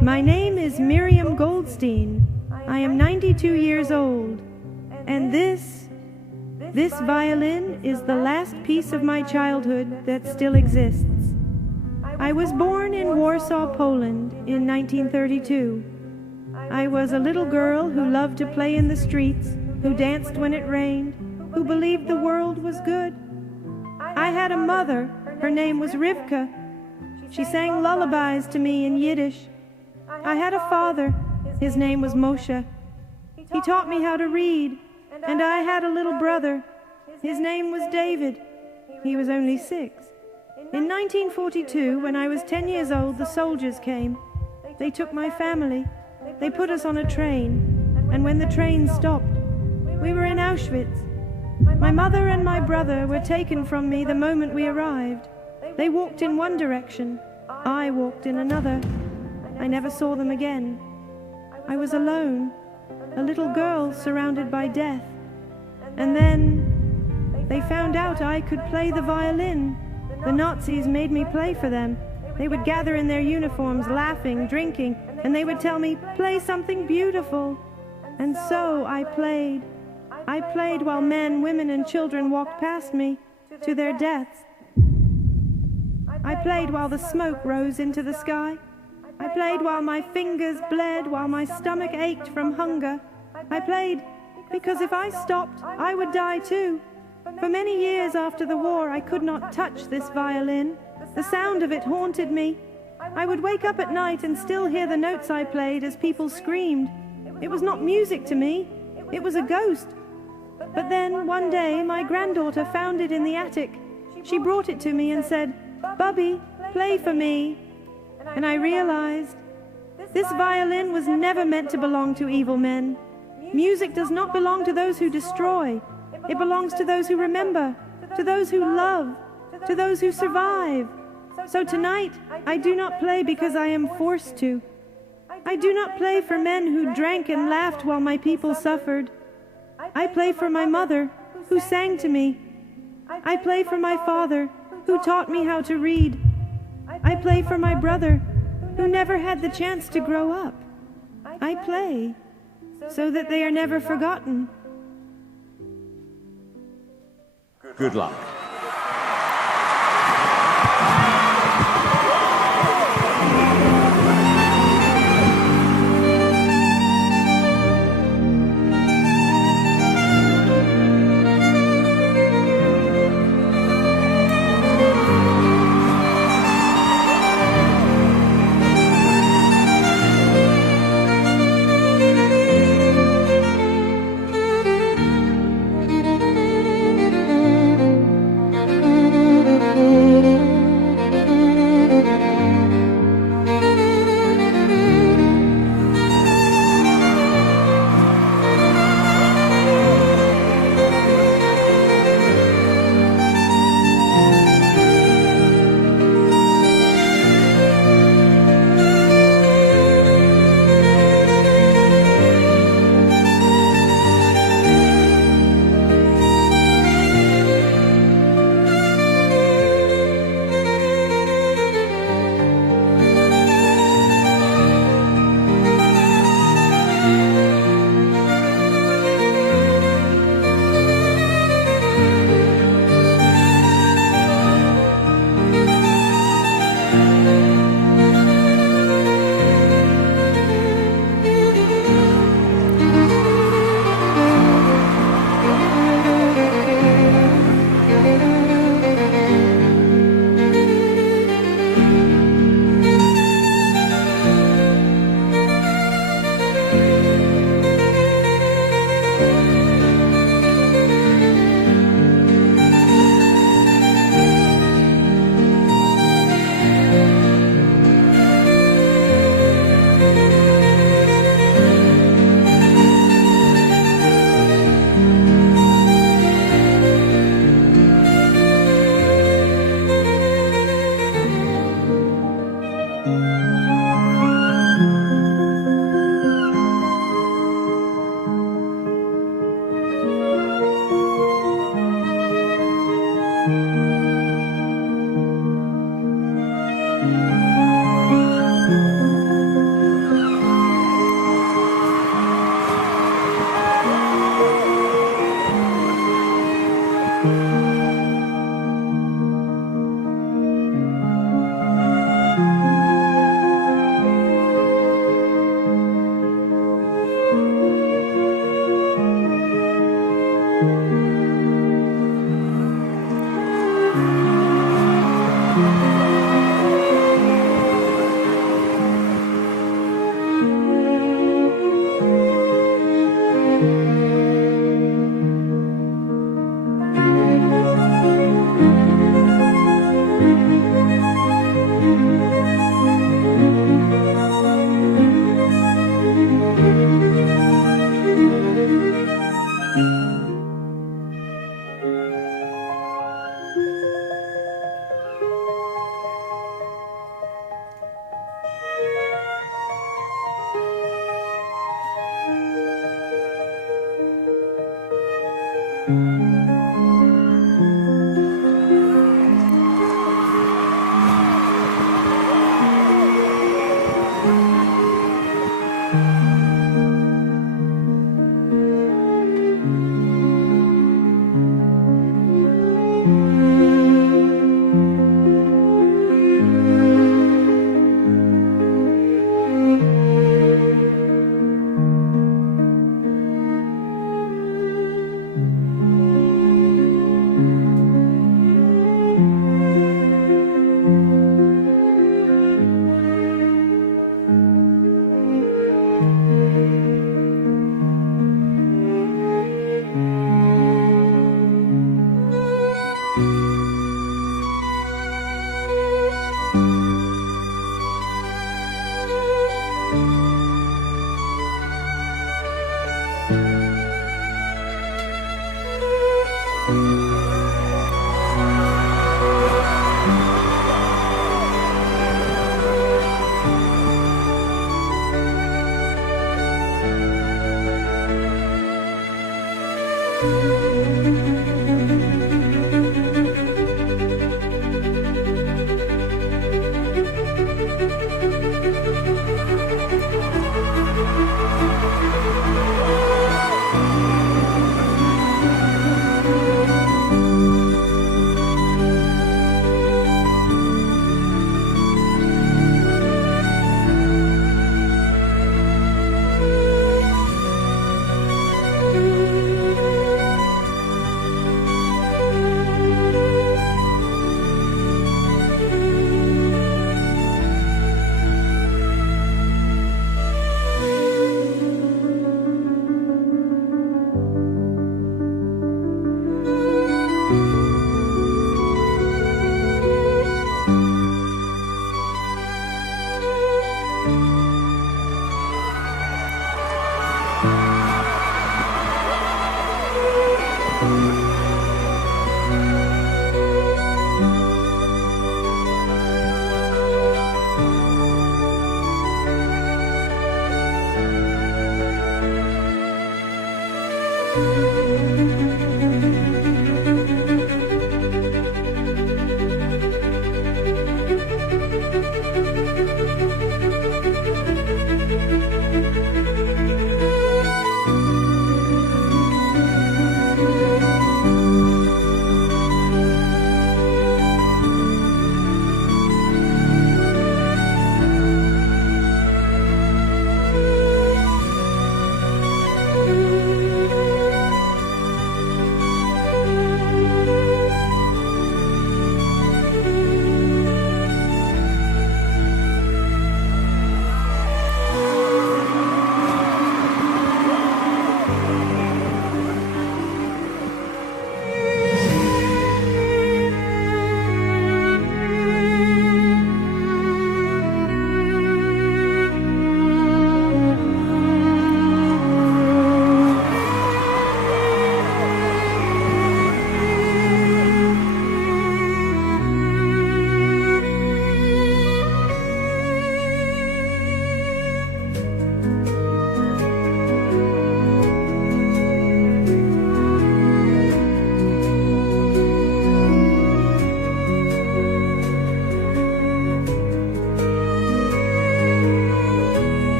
My name is Miriam Goldstein. I am 92 years old, and this violin is the last piece of my childhood that still exists. I was born in Warsaw, Poland in 1932. I was a little girl who loved to play in the streets, who danced when it rained, who believed the world was good. I had a mother. Her name was Rivka. She sang lullabies to me in Yiddish. I had a father. His name was Moshe. He taught me how to read, and I had a little brother. His name was David. He was only 6. In 1942, when I was 10 years old, the soldiers came. They took my family. They put us on a train, and when the train stopped, we were in Auschwitz. My mother and my brother were taken from me the moment we arrived. They walked in one direction. I walked in another. I never saw them again. I was alone, a little girl surrounded by death. And then they found out I could play the violin. The Nazis made me play for them. They would gather in their uniforms, laughing, drinking, and they would tell me, "Play something beautiful." And so I played. I played while men, women, and children walked past me to their deaths. I played while the smoke rose into the sky. I played while my fingers bled, while my stomach ached from hunger. I played because if I stopped, I would die too. For many years after the war, I could not touch this violin. The sound of it haunted me. I would wake up at night and still hear the notes I played as people screamed. It was not music to me. It was a ghost. But then, one day, my granddaughter found it in the attic. She brought it to me and said, "Bubby, play for me." And I realized this violin was never meant to belong to evil men. Music does not belong to those who destroy. It belongs to those who remember, to those who love, to those who survive. So tonight, I do not play because I am forced to. I do not play for men who drank and laughed while my people suffered. I play for my mother, who sang to me. I play for my father, who taught me how to read. I play for my brother, who never had the chance to grow up. I play so that they are never forgotten. Good luck. you.